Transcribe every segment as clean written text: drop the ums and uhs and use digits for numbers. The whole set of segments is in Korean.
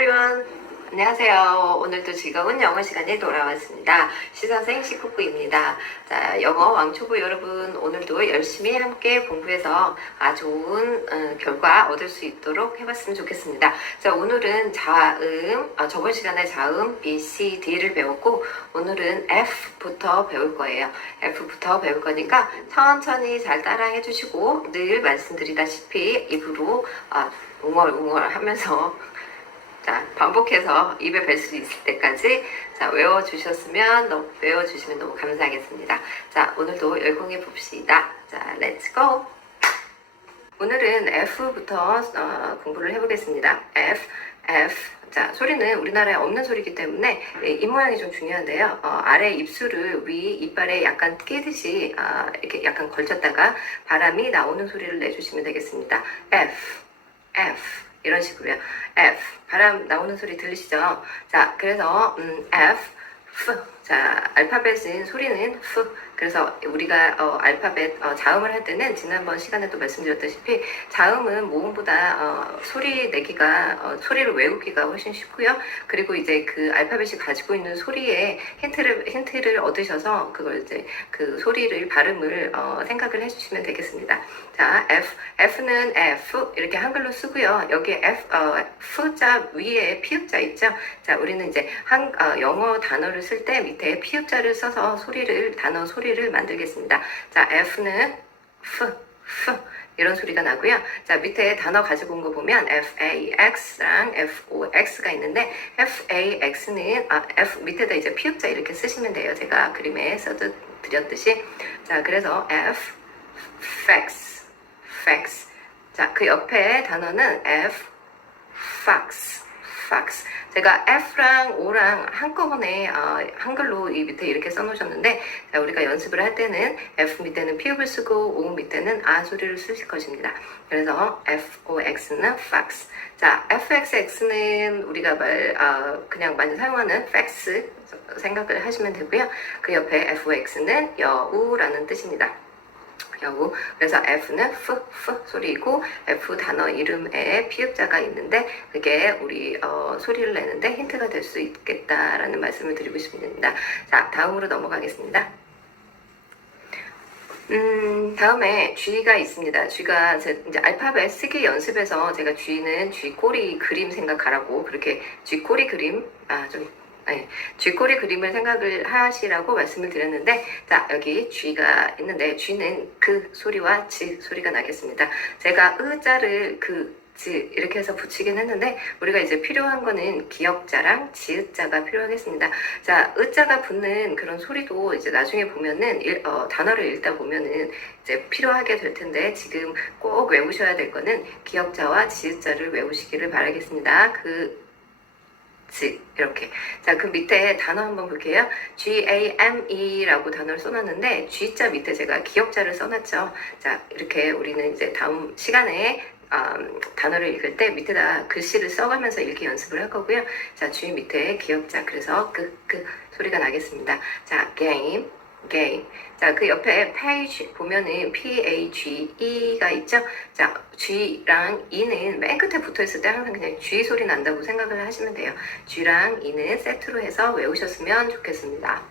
everyone. 안녕하세요. 오늘도 즐거운 영어 시간이 돌아왔습니다. 시선생 시쿠쿠입니다. 자, 영어 왕초보 여러분, 오늘도 열심히 함께 공부해서 좋은 결과 얻을 수 있도록 해봤으면 좋겠습니다. 자, 오늘은 자음, 저번 시간에 자음 B, C, D를 배웠고 오늘은 F부터 배울 거예요. F부터 배울 거니까 천천히 잘 따라해 주시고 늘 말씀드리다시피 입으로 웅얼웅얼 하면서 자, 반복해서 입에 뵐 수 있을 때까지 외워주시면 너무 감사하겠습니다. 자, 오늘도 열공해 봅시다. 자, 렛츠 고! 오늘은 F부터 공부를 해보겠습니다. F. 자, 소리는 우리나라에 없는 소리이기 때문에 입 모양이 좀 중요한데요. 아래 입술을 위 이빨에 약간 끼듯이 이렇게 약간 걸쳤다가 바람이 나오는 소리를 내주시면 되겠습니다. F. 이런 식으로요. F. 바람 나오는 소리 들리시죠? 자, 그래서 F. 자, 알파벳인 소리는 F. 그래서 우리가 알파벳 자음을 할 때는 지난번 시간에도 말씀드렸다시피 자음은 모음보다 소리 내기가 소리를 외우기가 훨씬 쉽고요. 그리고 이제 그 알파벳이 가지고 있는 소리에 힌트를 얻으셔서 그걸 이제 그 소리를 발음을 생각을 해주시면 되겠습니다. 자, F는 F 이렇게 한글로 쓰고요. 여기에 F자 위에 피읍자 있죠. 자, 우리는 이제 영어 단어를 쓸 때 밑에 피읍자를 써서 단어 소리를 만들겠습니다. 자, F는 F 이런 소리가 나고요. 자, 밑에 단어 가지고 온 거 보면 FAX랑 FOX가 있는데 FAX는 F 밑에다 이제 피읍자 이렇게 쓰시면 돼요. 제가 그림에 써드렸듯이. 자, 그래서 fax. 자, 그 옆에 단어는 fox. 제가 F랑 O랑 한꺼번에 한글로 이 밑에 이렇게 써놓으셨는데 자, 우리가 연습을 할 때는 F 밑에는 피읍을 쓰고 O 밑에는 소리를 쓰실 것입니다. 그래서 FOX는 fox. 자, FXX는 우리가 그냥 많이 사용하는 fax 생각을 하시면 되고요. 그 옆에 FOX는 여우라는 뜻입니다. 여우. 그래서 F는 F 소리이고 F 단어 이름에 피읍자가 있는데 그게 우리 소리를 내는데 힌트가 될 수 있겠다라는 말씀을 드리고 싶습니다. 자, 다음으로 넘어가겠습니다. 다음에 G가 있습니다. G가 이제 알파벳 쓰기 연습에서 제가 G는 쥐꼬리 그림 생각하라고 그렇게 쥐꼬리 그림 쥐꼬리 그림을 생각을 하시라고 말씀을 드렸는데 자, 여기 G가 있는데 G는 그 소리와 지 소리가 나겠습니다. 제가 의자를 지 이렇게 해서 붙이긴 했는데 우리가 이제 필요한 거는 기역자랑 지읒자가 필요하겠습니다. 자, 의자가 붙는 그런 소리도 이제 나중에 보면은 단어를 읽다 보면은 이제 필요하게 될 텐데 지금 꼭 외우셔야 될 거는 기역자와 지읒자를 외우시기를 바라겠습니다. 이렇게. 자, 그 밑에 단어 한번 볼게요. GAME라고 단어를 써놨는데 G자 밑에 제가 기역자를 써놨죠. 자, 이렇게 우리는 이제 다음 시간에 단어를 읽을 때 밑에다 글씨를 써가면서 읽기 연습을 할 거고요. 자, G 밑에 기역자. 그래서 그 소리가 나겠습니다. 자, game. 자, 그 옆에 page 보면은 PAGE가 있죠? 자, G랑 E는 맨 끝에 붙어 있을 때 항상 그냥 G 소리 난다고 생각을 하시면 돼요. G랑 E는 세트로 해서 외우셨으면 좋겠습니다.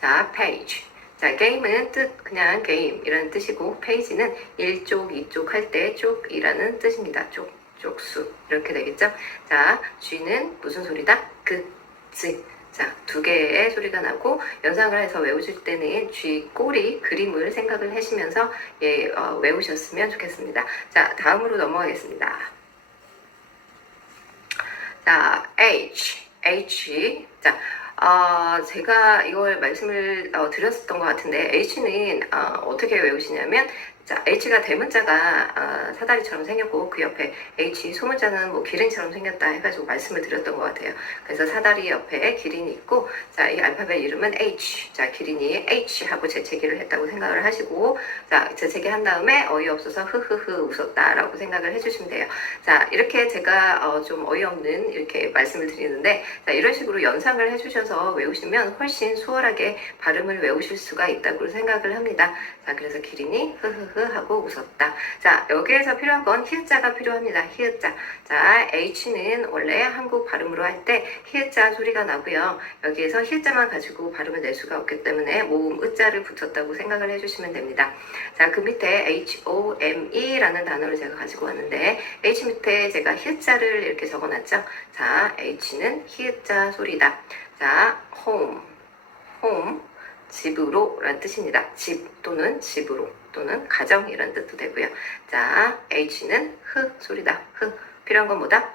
자, page. 자, game은 그냥 게임이라는 뜻이고, page는 1쪽, 2쪽 할 때 쪽이라는 뜻입니다. 쪽수. 이렇게 되겠죠? 자, G는 무슨 소리다? 지. 자, 두 개의 소리가 나고 연상을 해서 외우실 때는 쥐꼬리 그림을 생각을 하시면서 외우셨으면 좋겠습니다. 자, 다음으로 넘어가겠습니다. 자, H. 자, 제가 이걸 말씀을 드렸었던 것 같은데 H는 어떻게 외우시냐면 자, H가 대문자가 사다리처럼 생겼고 그 옆에 H 소문자는 뭐 기린처럼 생겼다 해가지고 말씀을 드렸던 것 같아요. 그래서 사다리 옆에 기린이 있고 자, 이 알파벳 이름은 H. 자, 기린이 H 하고 재채기를 했다고 생각을 하시고 자, 재채기 한 다음에 어이없어서 흐흐흐 웃었다라고 생각을 해주시면 돼요. 자, 이렇게 제가 좀 어이없는 이렇게 말씀을 드리는데 자, 이런 식으로 연상을 해주셔서 외우시면 훨씬 수월하게 발음을 외우실 수가 있다고 생각을 합니다. 자, 그래서 기린이 흐흐흐 하고 웃었다. 자, 여기에서 필요한 건 히읗자가 필요합니다. 히읗자. 자, H는 원래 한국 발음으로 할 때 히읗자 소리가 나고요. 여기에서 히읗자만 가지고 발음을 낼 수가 없기 때문에 모음 으자를 붙였다고 생각을 해주시면 됩니다. 자, 그 밑에 HOME라는 단어를 제가 가지고 왔는데 H 밑에 제가 히읗자를 이렇게 적어놨죠. 자, H는 히읗자 소리다. 자, home, 집으로 라는 뜻입니다. 집 또는 집으로 또는 가정이라는 뜻도 되고요. 자, H는 소리다. 필요한 건 뭐다?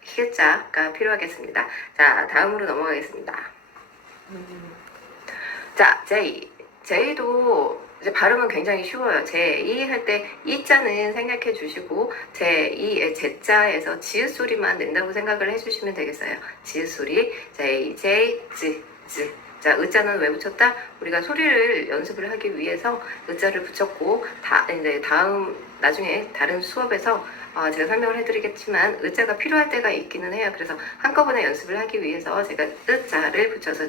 히읗자가 필요하겠습니다. 자, 다음으로 넘어가겠습니다. 자, J도 이제 발음은 굉장히 쉬워요. J 할 때 이자는 생략해 주시고 제2의 제자에서 지읒 소리만 낸다고 생각을 해주시면 되겠어요. 지읒 소리 J, Z. 자, 의자는 왜 붙였다? 우리가 소리를 연습을 하기 위해서 의자를 붙였고 나중에 다른 수업에서 제가 설명을 해드리겠지만 의자가 필요할 때가 있기는 해요. 그래서 한꺼번에 연습을 하기 위해서 제가 의자를 붙여서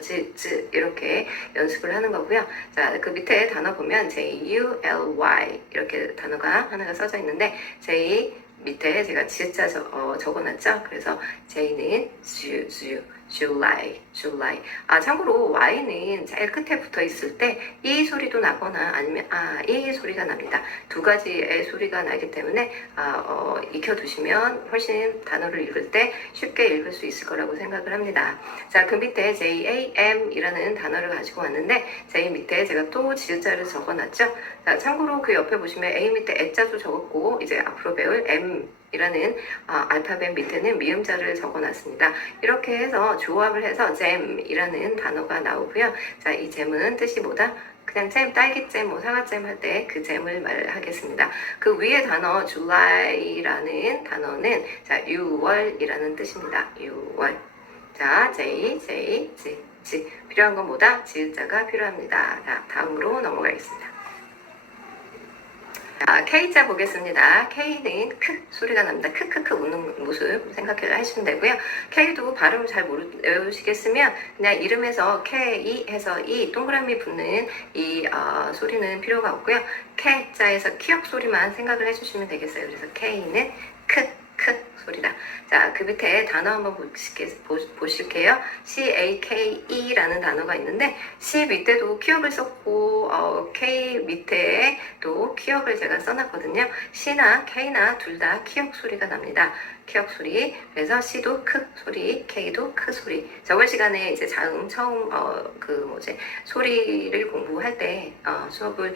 이렇게 연습을 하는 거고요. 자, 그 밑에 단어 보면 July 이렇게 단어가 하나가 써져 있는데 J 밑에 제가 지읒자 적어놨죠. 그래서 J는 July. 참고로 Y는 제일 끝에 붙어 있을 때 이 소리도 나거나 아니면 이 소리가 납니다. 두 가지의 소리가 나기 때문에 익혀두시면 훨씬 단어를 읽을 때 쉽게 읽을 수 있을 거라고 생각을 합니다. 자, 그 밑에 JAM이라는 단어를 가지고 왔는데 J 밑에 제가 또 지읒자를 적어놨죠. 자, 참고로 그 옆에 보시면 A 밑에 애자도 적었고 이제 앞으로 배울 M 이라는 알파벳 밑에는 미음자를 적어놨습니다. 이렇게 해서 조합을 해서 잼이라는 단어가 나오고요. 자, 이 잼은 뜻이 뭐다? 그냥 잼, 딸기잼, 사과잼 할 때 그 잼을 말하겠습니다. 그 위에 단어 July라는 단어는 자, 6월이라는 뜻입니다. 6월. 자, J. 필요한 건 뭐다? 지읒자가 필요합니다. 자, 다음으로 넘어가겠습니다. K자 보겠습니다. K는 크 소리가 납니다. 크크크 웃는 모습 생각해 하시면 되고요. K도 발음을 잘 외우시겠으면 그냥 이름에서 K 해서 이 동그라미 붙는 이 소리는 필요가 없고요. K자에서 키역 소리만 생각을 해주시면 되겠어요. 그래서 K는 크 소리다. 자, 그 밑에 단어 한번 보실게요. CAKE라는 단어가 있는데 C 밑에도 키역을 썼고 K 밑에 또 키역을 제가 써놨거든요. C나 K나 둘 다 키역 소리가 납니다. 키역 소리. 그래서 C도 크 소리, K도 크 소리. 저번 시간에 이제 처음 소리를 공부할 때 수업을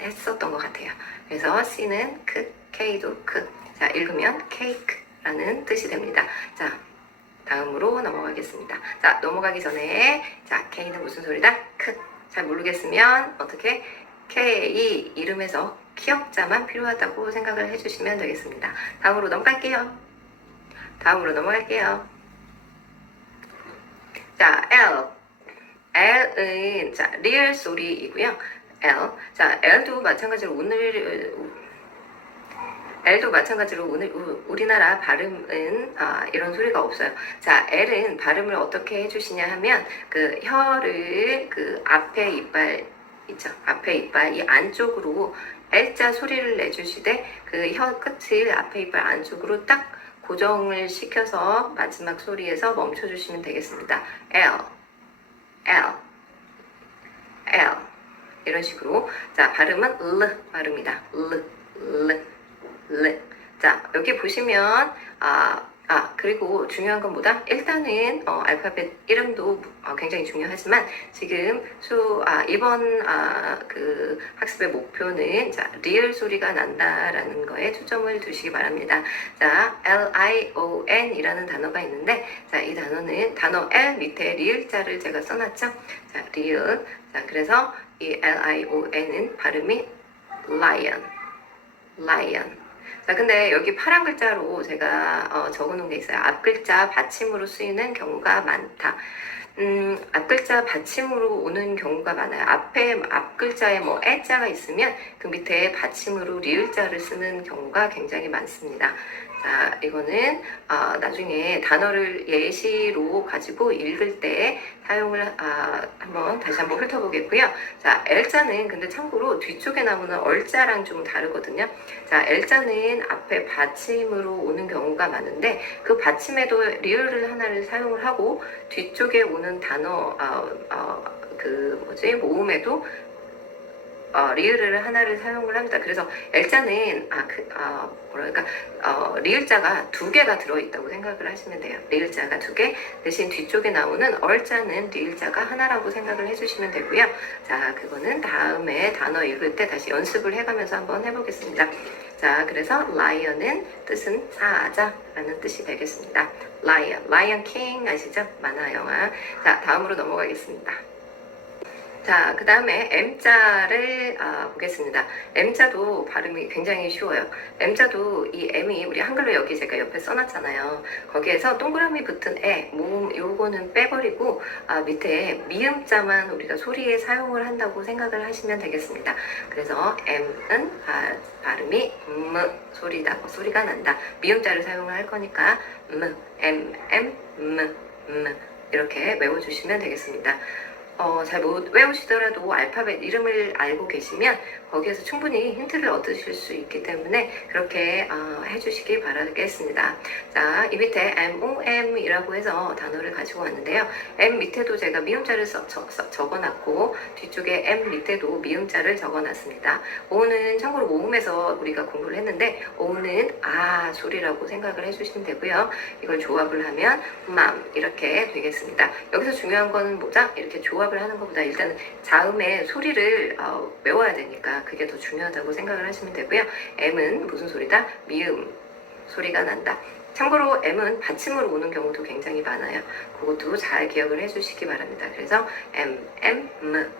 했었던 것 같아요. 그래서 C는 크, K도 크. 자, 읽으면 케이크라는 뜻이 됩니다. 자, 다음으로 넘어가겠습니다. 자, 넘어가기 전에 자, K는 무슨 소리다? 크. 잘 모르겠으면 어떻게? K 이름에서 키역자만 필요하다고 생각을 해주시면 되겠습니다. 다음으로 넘어갈게요. 자, L은 자, 리얼 소리이고요. 자, L도 마찬가지로 오늘 우리나라 발음은 이런 소리가 없어요. 자, L은 발음을 어떻게 해주시냐 하면 그 혀를 그 앞에 이빨 있죠. 앞에 이빨 이 안쪽으로 L자 소리를 내주시되 그 혀 끝을 앞에 이빨 안쪽으로 딱 고정을 시켜서 마지막 소리에서 멈춰주시면 되겠습니다. L 이런 식으로. 자, 발음은 L 발음이다. 자, 여기 보시면 그리고 중요한 건 뭐다? 일단은 알파벳 이름도 굉장히 중요하지만 지금 이번 그 학습의 목표는 자, 리을 소리가 난다라는 거에 초점을 두시기 바랍니다. 자, LION 이라는 단어가 있는데 자, 이 단어는 단어 L 밑에 리을자를 제가 써놨죠. 자, 리을. 자, 그래서 이 LION은 발음이 lion. 자, 근데 여기 파란 글자로 제가 적어놓은 게 있어요. 앞글자 받침으로 쓰이는 경우가 많다. 앞글자 받침으로 오는 경우가 많아요. 앞글자에 애자가 있으면 그 밑에 받침으로 리을자를 쓰는 경우가 굉장히 많습니다. 자, 이거는 나중에 단어를 예시로 가지고 읽을 때 사용을 다시 한번 훑어보겠고요. 자, L자는 근데 참고로 뒤쪽에 나오는 얼자랑 좀 다르거든요. 자, L자는 앞에 받침으로 오는 경우가 많은데 그 받침에도 리을을 하나를 사용을 하고 뒤쪽에 오는 단어 모음에도 리을을 하나를 사용을 합니다. 그래서 L자는 리을자가 두 개가 들어있다고 생각을 하시면 돼요. 리을자가 두 개, 대신 뒤쪽에 나오는 얼자는 리을자가 하나라고 생각을 해주시면 되고요. 자, 그거는 다음에 단어 읽을 때 다시 연습을 해가면서 한번 해보겠습니다. 자, 그래서 lion은 뜻은 사자라는 뜻이 되겠습니다. Lion King 아시죠? 만화 영화. 자, 다음으로 넘어가겠습니다. 자, 그 다음에 M자를 보겠습니다. M자도 발음이 굉장히 쉬워요. M자도 이 M이 우리 한글로 여기 제가 옆에 써놨잖아요. 거기에서 동그라미 붙은 모음 요거는 빼버리고 밑에 미음자만 우리가 소리에 사용을 한다고 생각을 하시면 되겠습니다. 그래서 M은 발음이 소리가 난다. 미음자를 사용을 할 거니까 이렇게 외워주시면 되겠습니다. 잘 못 외우시더라도 알파벳 이름을 알고 계시면 거기에서 충분히 힌트를 얻으실 수 있기 때문에 그렇게 해주시기 바라겠습니다. 자, 이 밑에 MOM이라고 해서 단어를 가지고 왔는데요. M 밑에도 제가 미음자를 적어놨고 뒤쪽에 M 밑에도 미음자를 적어놨습니다. O는 참고로 모음에서 우리가 공부를 했는데 O는 소리라고 생각을 해주시면 되고요. 이걸 조합을 하면 이렇게 되겠습니다. 여기서 중요한 거는 뭐죠? 이렇게 조합을 하는 것보다 일단은 자음의 소리를 외워야 되니까 그게 더 중요하다고 생각을 하시면 되고요. M은 무슨 소리다? 미음 소리가 난다. 참고로 M은 받침으로 오는 경우도 굉장히 많아요. 그것도 잘 기억을 해주시기 바랍니다. 그래서 M,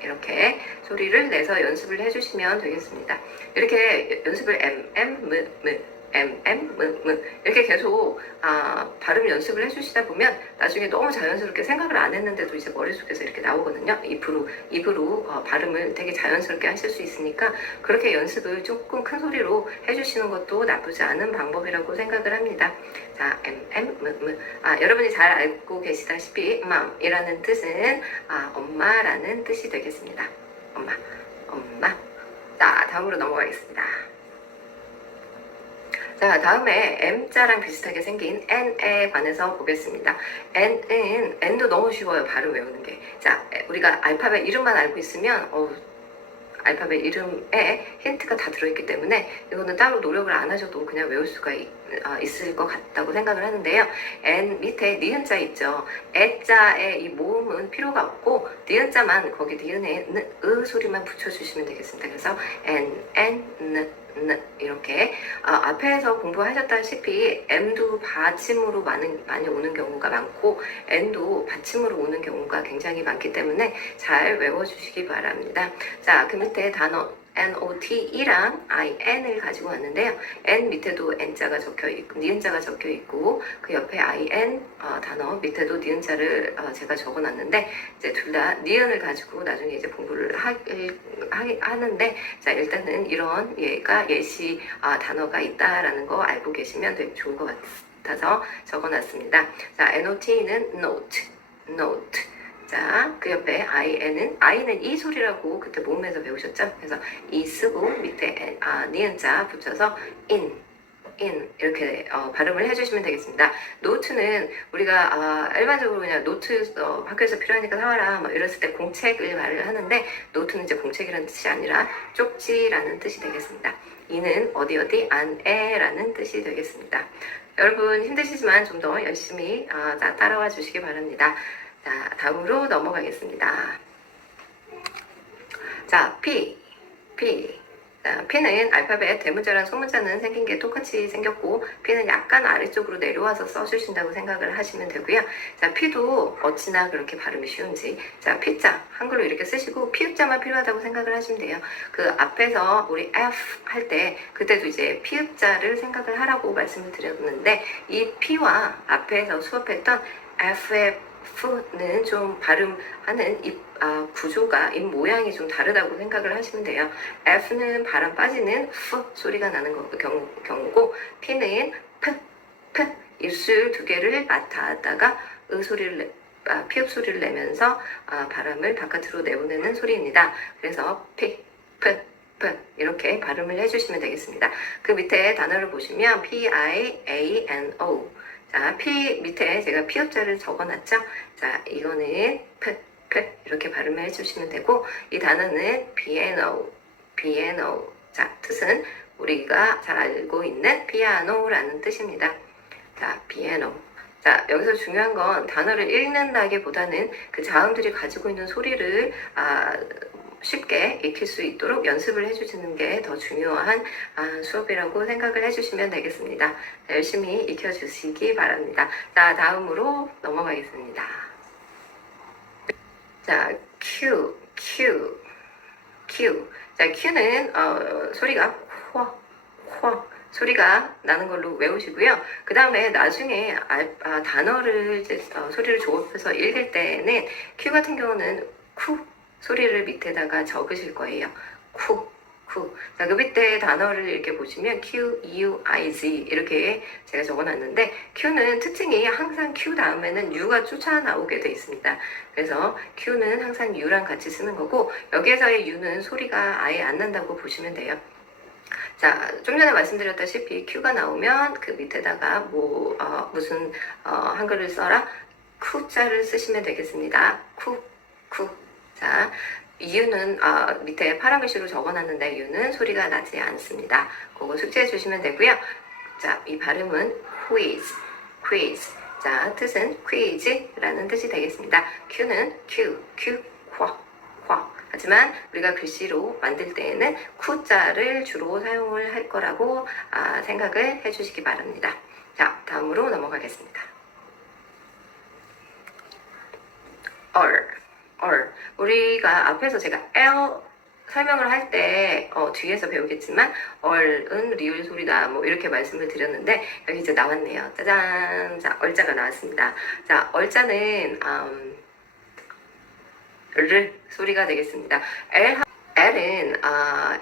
이렇게 소리를 내서 연습을 해주시면 되겠습니다. 이렇게 연습을 이렇게 계속 발음 연습을 해주시다 보면 나중에 너무 자연스럽게 생각을 안 했는데도 이제 머릿속에서 이렇게 나오거든요. 입으로 발음을 되게 자연스럽게 하실 수 있으니까 그렇게 연습을 조금 큰 소리로 해주시는 것도 나쁘지 않은 방법이라고 생각을 합니다. 자, 여러분이 잘 알고 계시다시피 mom이라는 뜻은 엄마라는 뜻이 되겠습니다. 엄마. 자, 다음으로 넘어가겠습니다. 자, 다음에 M자랑 비슷하게 생긴 N에 관해서 보겠습니다. N도 너무 쉬워요. 발음 외우는 게. 자, 우리가 알파벳 이름만 알고 있으면 알파벳 이름에 힌트가 다 들어있기 때문에 이거는 따로 노력을 안 하셔도 그냥 외울 수가 있을 것 같다고 생각을 하는데요. N 밑에 니은자 있죠. 애자의 이 모음은 필요가 없고 니은자만 거기 니은에 으 소리만 붙여주시면 되겠습니다. 그래서 이렇게 앞에서 공부하셨다시피 M도 받침으로 많이 오는 경우가 많고 N도 받침으로 오는 경우가 굉장히 많기 때문에 잘 외워주시기 바랍니다. 자, 그 밑에 단어 NOTE랑 IN을 가지고 왔는데요. N 밑에도 N자가 적혀있고 니은자가 적혀있고 그 옆에 IN 단어 밑에도 니은자를 제가 적어놨는데 이제 둘 다 니은을 가지고 나중에 이제 공부를 하는데 자, 일단은 이런 예시 단어가 있다라는 거 알고 계시면 되게 좋을 것 같아서 적어놨습니다. 자, NOT는 note. 자, 그 옆에 I는 이 소리라고 그때 모음에서 배우셨죠? 그래서 이 쓰고 밑에 니은자 붙여서 in 이렇게 발음을 해주시면 되겠습니다. 노트는 우리가 일반적으로 그냥 노트 학교에서 필요하니까 사와라 이랬을 때 공책을 말을 하는데 노트는 이제 공책이라는 뜻이 아니라 쪽지라는 뜻이 되겠습니다. 이는 어디 안에라는 뜻이 되겠습니다. 여러분 힘드시지만 좀 더 열심히 따라와 주시기 바랍니다. 자, 다음으로 넘어가겠습니다. 자, P. 자, P는 알파벳 대문자랑 소문자는 생긴 게 똑같이 생겼고 P는 약간 아래쪽으로 내려와서 써주신다고 생각을 하시면 되고요. 자, P도 어찌나 그렇게 발음이 쉬운지 자, P자 한글로 이렇게 쓰시고 피읍자만 필요하다고 생각을 하시면 돼요. 그 앞에서 우리 F 할 때 그때도 이제 피읍자를 생각을 하라고 말씀을 드렸는데 이 P와 앞에서 수업했던 F의 F는 좀 발음하는 구조가, 입 모양이 좀 다르다고 생각을 하시면 돼요. F는 바람 빠지는 F 소리가 나는 경우고, P는 P, 입술 두 개를 맡았다가 소리를 피읍 소리를 내면서 바람을 바깥으로 내보내는 소리입니다. 그래서 P, 이렇게 발음을 해주시면 되겠습니다. 그 밑에 단어를 보시면 P-I-A-N-O. 자, P 밑에 제가 피읍자를 적어놨죠. 자, 이거는 P 이렇게 발음을 해주시면 되고, 이 단어는 piano. 자, 뜻은 우리가 잘 알고 있는 피아노라는 뜻입니다. 자, piano. 자, 여기서 중요한 건 단어를 읽는다기보다는 그 자음들이 가지고 있는 소리를 쉽게 익힐 수 있도록 연습을 해주시는 게 더 중요한 수업이라고 생각을 해주시면 되겠습니다. 열심히 익혀주시기 바랍니다. 자, 다음으로 넘어가겠습니다. 자, Q. 자, Q는 소리가 확 소리가 나는 걸로 외우시고요. 그 다음에 나중에 단어를 소리를 조합해서 읽을 때는 Q 같은 경우는 쿠 소리를 밑에다가 적으실 거예요. 쿠. 자, 그 밑에 단어를 이렇게 보시면 Q, U, I, Z 이렇게 제가 적어놨는데, Q는 특징이 항상 Q 다음에는 U가 쫓아 나오게 돼 있습니다. 그래서 Q는 항상 U랑 같이 쓰는 거고, 여기에서의 U는 소리가 아예 안 난다고 보시면 돼요. 자, 좀 전에 말씀드렸다시피 Q가 나오면 그 밑에다가 무슨 한글을 써라? 쿠자를 쓰시면 되겠습니다. 쿠. 자, U는 밑에 파란 글씨로 적어놨는데 U는 소리가 나지 않습니다. 그거 숙지해 주시면 되고요. 자, 이 발음은 quiz. 자, 뜻은 퀴즈라는 뜻이 되겠습니다. Q는 Q, 확. 하지만 우리가 글씨로 만들 때에는 쿠자를 주로 사용을 할 거라고 생각을 해주시기 바랍니다. 자, 다음으로 넘어가겠습니다. 우리가 앞에서 제가 L 설명을 할 때 뒤에서 배우겠지만 얼은 리을 소리다 뭐 이렇게 말씀을 드렸는데, 여기 이제 나왔네요. 짜잔. 자, 얼자가 나왔습니다. 자, 얼자는 르 소리가 되겠습니다. L은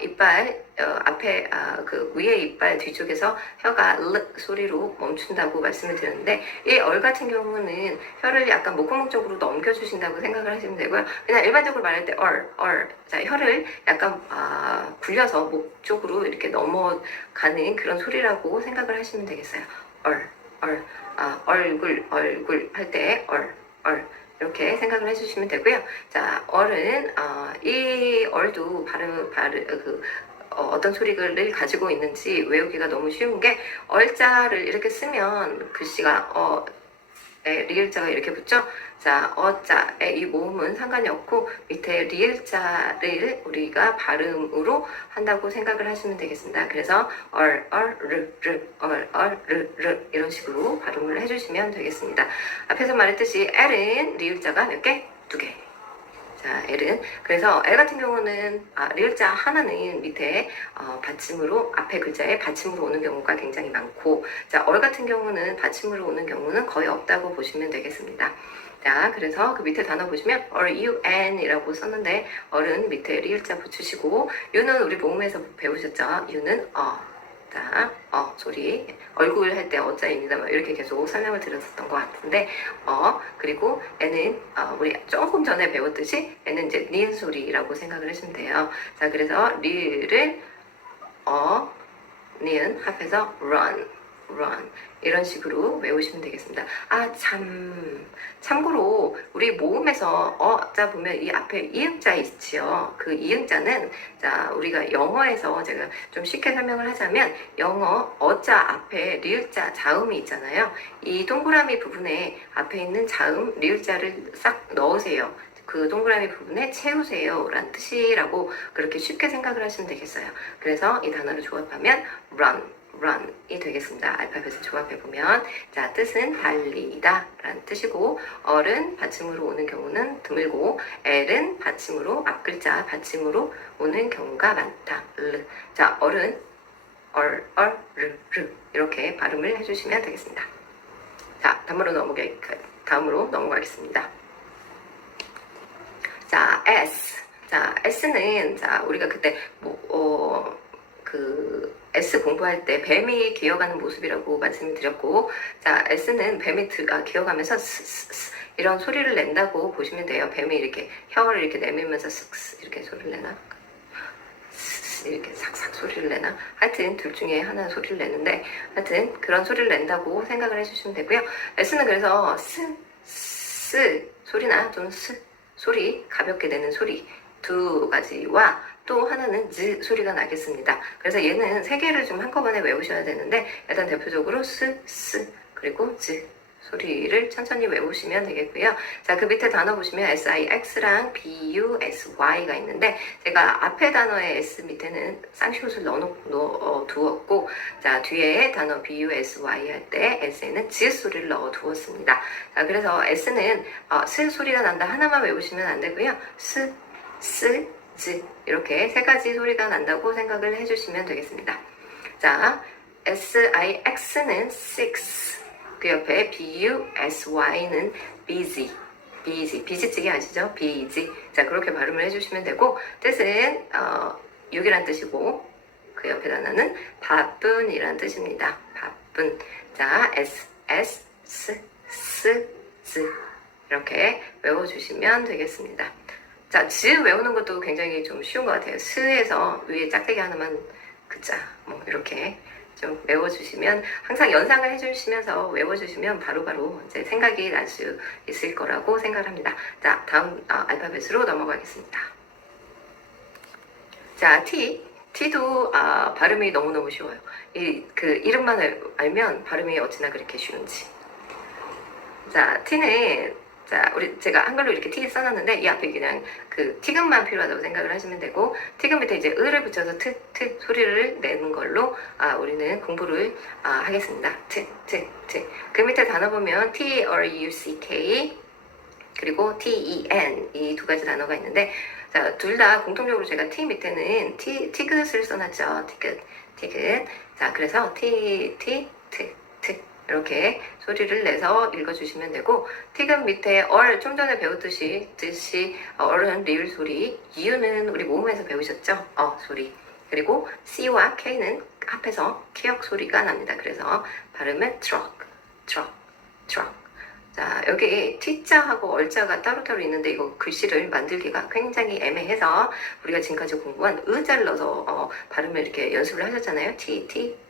이빨 앞에 그 위에 이빨 뒤쪽에서 혀가 르 소리로 멈춘다고 말씀을 드렸는데, 이 얼 같은 경우는 혀를 약간 목구멍 쪽으로 넘겨주신다고 생각을 하시면 되고요. 그냥 일반적으로 말할 때 자, 혀를 약간 굴려서 목 쪽으로 이렇게 넘어가는 그런 소리라고 생각을 하시면 되겠어요. 얼굴 할 때 얼 이렇게 생각을 해주시면 되고요. 자, 얼은 이 얼도 어떤 소리를 가지고 있는지 외우기가 너무 쉬운 게, 얼자를 이렇게 쓰면 글씨가 리을자가 이렇게 붙죠. 자, 어자의 이 모음은 상관이 없고 밑에 리을자를 우리가 발음으로 한다고 생각을 하시면 되겠습니다. 그래서 르 이런 식으로 발음을 해주시면 되겠습니다. 앞에서 말했듯이 L은 리을자가 몇 개? 2개. 자, L은 그래서 L 같은 경우는 리을자 하나는 밑에 받침으로, 앞에 글자에 받침으로 오는 경우가 굉장히 많고, 자, 얼 같은 경우는 받침으로 오는 경우는 거의 없다고 보시면 되겠습니다. 자, 그래서 그 밑에 단어 보시면 RUN 이라고 썼는데, 얼은 밑에 리을자 붙이시고, U는 우리 모음에서 배우셨죠? U는 자, 소리. 얼굴 할 때 어자입니다. 이렇게 계속 설명을 드렸었던 것 같은데, 그리고 N은, 우리 조금 전에 배웠듯이, N은 이제 니은 소리라고 생각을 하시면 돼요. 자, 그래서 리를, 니은 합해서 run. 이런 식으로 외우시면 되겠습니다. 참고로 우리 모음에서 자 보면 이 앞에 이응자 있지요. 그 이응자는, 자, 우리가 영어에서 제가 좀 쉽게 설명을 하자면, 영어 어자 앞에 리을자 자음이 있잖아요. 이 동그라미 부분에 앞에 있는 자음 리을자를 싹 넣으세요. 그 동그라미 부분에 채우세요 라는 뜻이라고 그렇게 쉽게 생각을 하시면 되겠어요. 그래서 이 단어를 조합하면 run이 되겠습니다. 알파벳을 조합해보면, 자, 뜻은 달리다 라는 뜻이고, 얼은 받침으로 오는 경우는 드물고, L은 받침으로, 앞글자 받침으로 오는 경우가 많다. 자, 얼은 르 이렇게 발음을 해주시면 되겠습니다. 자, 다음으로 넘어갈게요. 다음으로 넘어가겠습니다. 자, S. 자, S는, 자, 우리가 그때, S 공부할 때 뱀이 기어가는 모습이라고 말씀을 드렸고, 자, S는 뱀이 기어가면서 이런 소리를 낸다고 보시면 돼요. 뱀이 이렇게 혀를 이렇게 내밀면서 이렇게 소리를 내나? 이렇게 삭삭 소리를 내나? 하여튼 둘 중에 하나는 소리를 내는데, 하여튼 그런 소리를 낸다고 생각을 해주시면 되고요. S는 그래서 스 소리나 좀 소리, 가볍게 내는 소리 두 가지와 또 하나는 즈 소리가 나겠습니다. 그래서 얘는 세 개를 좀 한꺼번에 외우셔야 되는데, 일단 대표적으로 스 그리고 즈 소리를 천천히 외우시면 되겠고요. 자, 그 밑에 단어 보시면 SIX랑 BUSY가 있는데, 제가 앞에 단어의 S 밑에는 쌍시옷을 두었고, 자, 뒤에 단어 BUSY 할 때 S에는 즈 소리를 넣어 두었습니다. 자, 그래서 S는 스 소리가 난다 하나만 외우시면 안 되고요. 스, 즈 이렇게 세 가지 소리가 난다고 생각을 해주시면 되겠습니다. 자, SIX는 six, 그 옆에 BUSY는 busy, 비지찌개 아시죠? busy. 자, 그렇게 발음을 해주시면 되고, 뜻은 6이란 뜻이고, 그 옆에 단어는 바쁜이란 뜻입니다. 바쁜. 자, Z 이렇게 외워주시면 되겠습니다. 자, 즈 외우는 것도 굉장히 좀 쉬운 것 같아요. 스에서 위에 짝대기 하나만 그자 이렇게 좀 외워주시면, 항상 연상을 해주시면서 외워주시면 바로바로 이제 생각이 날 수 있을 거라고 생각을 합니다. 자, 다음 알파벳으로 넘어가겠습니다. 자, T도 발음이 너무너무 쉬워요. 이름만 알면 발음이 어찌나 그렇게 쉬운지. 자, T는, 자, 제가 한글로 이렇게 T 써놨는데, 이 앞에 그냥 티귿만 필요하다고 생각을 하시면 되고, 티귿 밑에 이제 을을 붙여서 트 소리를 내는 걸로 우리는 공부를 하겠습니다. 그 밑에 단어 보면 TRUCK 그리고 TEN 이 두 가지 단어가 있는데, 자, 둘 다 공통적으로 제가 T 밑에는 티귿을 써놨죠. 티귿. 자, 그래서 트 이렇게 소리를 내서 읽어주시면 되고, 티귿 밑에 좀 전에 배웠듯이 얼은 리을 소리, U는 우리 모음에서 배우셨죠? 소리. 그리고 C와 K는 합해서 키역 소리가 납니다. 그래서 발음은 truck. 자, 여기 T자하고 얼자가 따로따로 있는데, 이거 글씨를 만들기가 굉장히 애매해서 우리가 지금까지 공부한 의자를 넣어서 발음을 이렇게 연습을 하셨잖아요. T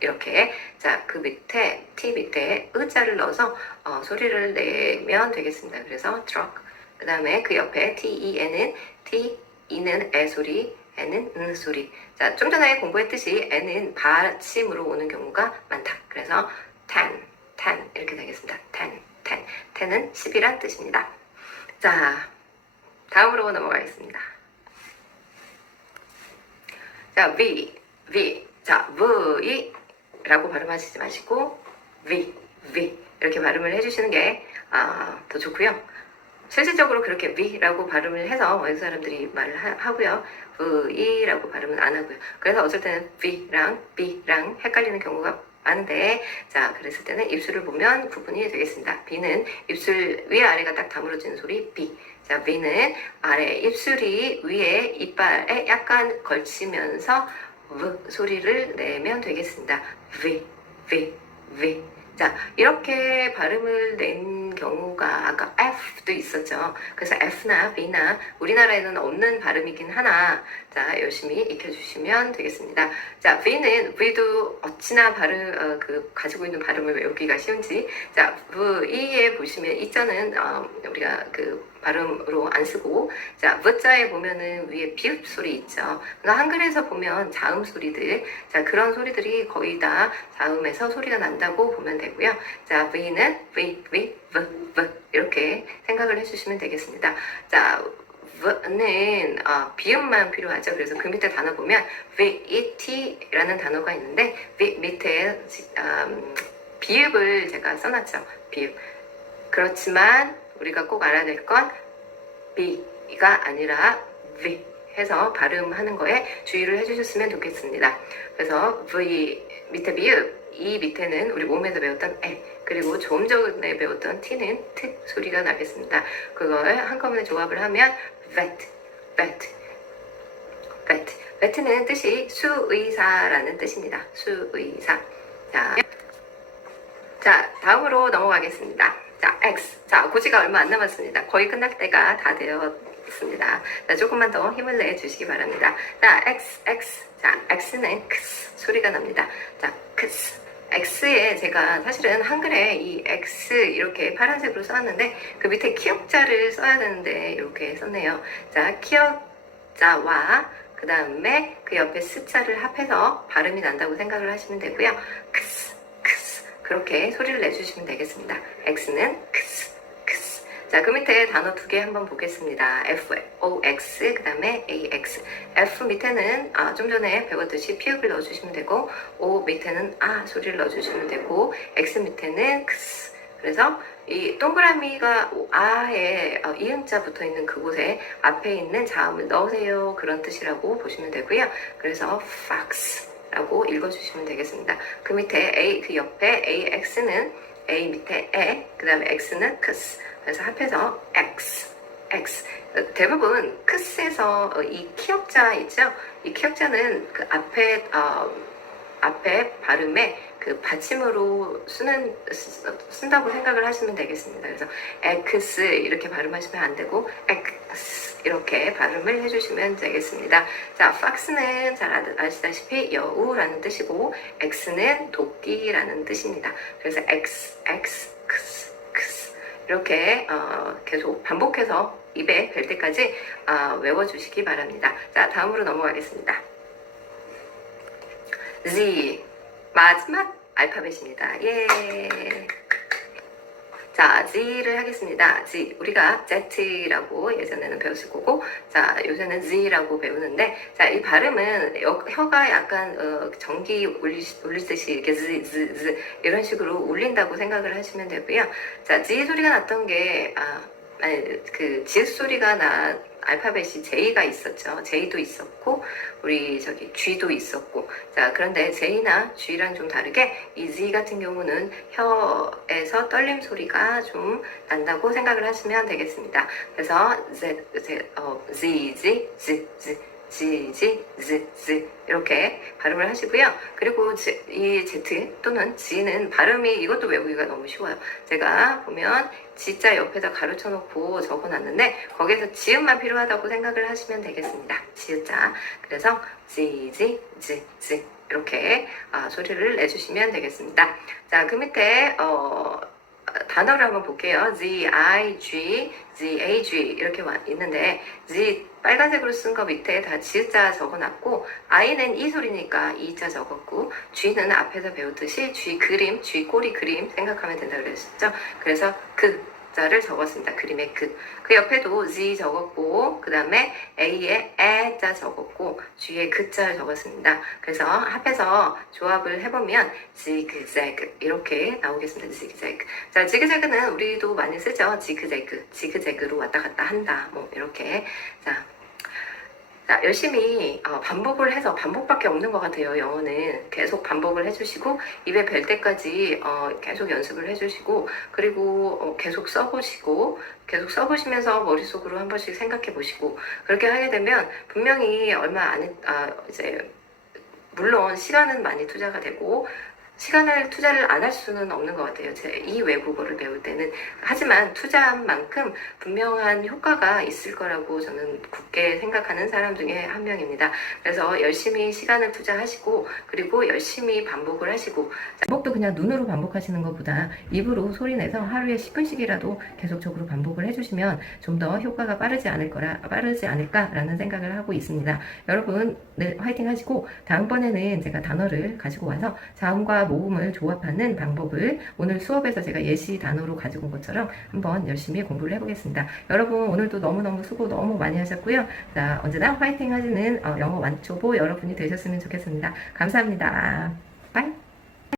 이렇게. 자, 그 밑에 T 밑에 의자를 넣어서 소리를 내면 되겠습니다. 그래서 truck. 그 다음에 그 옆에 TEN은 TE는 에 소리, N은 은 소리. 자, 좀 전에 공부했듯이 N은 받침으로 오는 경우가 많다. 그래서 ten 이렇게 되겠습니다. ten은 10이란 뜻입니다. 자, 다음으로 넘어가겠습니다. 자, V. 자, V라고 발음하시지 마시고 V 이렇게 발음을 해주시는 게 더 좋고요. 실질적으로 그렇게 V라고 발음을 해서 외국 사람들이 말을 하고요. V라고 발음은 안 하고요. 그래서 어쩔 때는 V랑 B랑 헷갈리는 경우가 많은데, 자, 그랬을 때는 입술을 보면 구분이 되겠습니다. B는 입술 위아래가 딱 다물어지는 소리 B. 자, V는 아래 입술이 위에 이빨에 약간 걸치면서 V 소리를 내면 되겠습니다. V. 자, 이렇게 발음을 낸 경우가 아까 F도 있었죠. 그래서 F나 V나 우리나라에는 없는 발음이긴 하나, 자, 열심히 익혀주시면 되겠습니다. 자, V도 어찌나 가지고 있는 발음을 외우기가 쉬운지. 자, V에 보시면 이자는 우리가 발음으로 안 쓰고, 자, V자에 보면은 위에 비읍 소리 있죠. 그러니까 한글에서 보면 자음 소리들, 자, 그런 소리들이 거의 다 자음에서 소리가 난다고 보면 되고요. 자, V는 V 이렇게 생각을 해주시면 되겠습니다. 자, V는 비음만 필요하죠. 그래서 그 밑에 단어 보면 VET라는 단어가 있는데, V 밑에 비읍을 제가 써놨죠. 비읍. 그렇지만 우리가 꼭 알아야 될 건 B가 아니라 V 해서 발음하는 거에 주의를 해주셨으면 좋겠습니다. 그래서 V 밑에 비읍 이 밑에는 우리 몸에서 배웠던 에, 그리고 조금 전에 배웠던 t는 트 소리가 나겠습니다. 그걸 한꺼번에 조합을 하면 vet, vet, vet. vet는 뜻이 수의사라는 뜻입니다. 수의사. 자, 다음으로 넘어가겠습니다. 자, X. 자, 고지가 얼마 안 남았습니다. 거의 끝날 때가 다 되었습니다. 자, 조금만 더 힘을 내 주시기 바랍니다. 자, X, X. 자, X는 크스 소리가 납니다. 자, 크스. X에 제가 사실은 한글에 이 X 이렇게 파란색으로 써놨는데 그 밑에 키역자를 써야 되는데 이렇게 썼네요. 자, 키역자와 그 다음에 그 옆에 스자를 합해서 발음이 난다고 생각을 하시면 되고요. 크스, 크스 그렇게 소리를 내주시면 되겠습니다. X는 크스, 크스. 자, 그 밑에 단어 두 개 한번 보겠습니다. F, O, X, 그 다음에 A, X. F 밑에는 좀 전에 배웠듯이 피읍을 넣어주시면 되고 O 밑에는 아 소리를 넣어주시면 되고 X 밑에는 크스. 그래서 이 동그라미가 아에 이음자 붙어 있는 그곳에 앞에 있는 자음을 넣으세요. 그런 뜻이라고 보시면 되고요. 그래서 fox 라고 읽어주시면 되겠습니다. 그 밑에 A, 그 옆에 AX는 A 밑에 에, 그 다음에 X는 크스. 그래서 합해서 X, X. 대부분 크스에서 이 키역자 있죠? 이 키역자는 그 앞에 발음에 그 받침으로 쓴다고 생각을 하시면 되겠습니다. 그래서 X 이렇게 발음하시면 안 되고 X 이렇게 발음을 해주시면 되겠습니다. 자, fox는 잘 아시다시피 여우라는 뜻이고 X는 도끼라는 뜻입니다. 그래서 X, X, X, X 이렇게 계속 반복해서 입에 뵐 때까지 외워주시기 바랍니다. 자, 다음으로 넘어가겠습니다. Z 마지막 알파벳입니다. 예. 자, Z를 하겠습니다. Z 우리가 Z라고 예전에는 배웠을 거고, 자 요새는 Z라고 배우는데, 자 이 발음은 혀가 약간 전기 울리듯이 이렇게 Z 이런 식으로 울린다고 생각을 하시면 되고요. 자, Z 소리가 났던 게 그 지읒 소리가 나 알파벳이 J가 있었죠. J도 있었고 우리 G도 있었고, 자 그런데 J나 G랑 좀 다르게 이 Z 같은 경우는 혀에서 떨림 소리가 좀 난다고 생각을 하시면 되겠습니다. 그래서 Z, Z, Z, Z 이렇게 발음을 하시고요. 그리고 이 Z 또는 G는 발음이 이것도 외우기가 너무 쉬워요. 제가 보면 G자 옆에다 가로쳐 놓고 적어놨는데 거기에서 지음만 필요하다고 생각을 하시면 되겠습니다. 지읒자. 그래서 Z 이렇게 소리를 내주시면 되겠습니다. 자, 그 밑에 단어를 한번 볼게요. Z, I, G, Z, A, G 이렇게 있는데 Z 빨간색으로 쓴 거 밑에 다 지읒자 적어놨고, I는 이 소리니까 이자 적었고, G는 앞에서 배웠듯이 G 그림, G 꼬리 그림 생각하면 된다고 그랬었죠. 그래서 그 자를 적었습니다. 그림의 그 옆에도 Z 적었고, 그 다음에 A에 에자 적었고, G에 그자를 적었습니다. 그래서 합해서 조합을 해보면 지그재그 이렇게 나오겠습니다. 지그재그. 자, 지그재그는 우리도 많이 쓰죠. 지그재그로 왔다 갔다 한다. 뭐 이렇게. 자, 열심히 반복을 해서, 반복밖에 없는 것 같아요. 영어는 계속 반복을 해주시고 입에 뵐 때까지 계속 연습을 해주시고, 그리고 계속 써보시면서 머릿속으로 한 번씩 생각해 보시고, 그렇게 하게 되면 분명히 얼마 안 이제 물론 시간은 많이 투자가 되고 투자를 안 할 수는 없는 것 같아요. 이 외국어를 배울 때는. 하지만 투자한 만큼 분명한 효과가 있을 거라고 저는 굳게 생각하는 사람 중에 한 명입니다. 그래서 열심히 시간을 투자하시고, 그리고 열심히 반복을 하시고, 반복도 그냥 눈으로 반복하시는 것보다 입으로 소리내서 하루에 10분씩이라도 계속적으로 반복을 해주시면 좀 더 효과가 빠르지 않을까라는 생각을 하고 있습니다. 여러분, 네, 화이팅 하시고, 다음번에는 제가 단어를 가지고 와서 자음과 모음을 조합하는 방법을 오늘 수업에서 제가 예시 단어로 가지고 온 것처럼 한번 열심히 공부를 해보겠습니다. 여러분, 오늘도 너무너무 수고 너무 많이 하셨고요. 자, 언제나 화이팅 하시는 영어 완초보 여러분이 되셨으면 좋겠습니다. 감사합니다. 바이.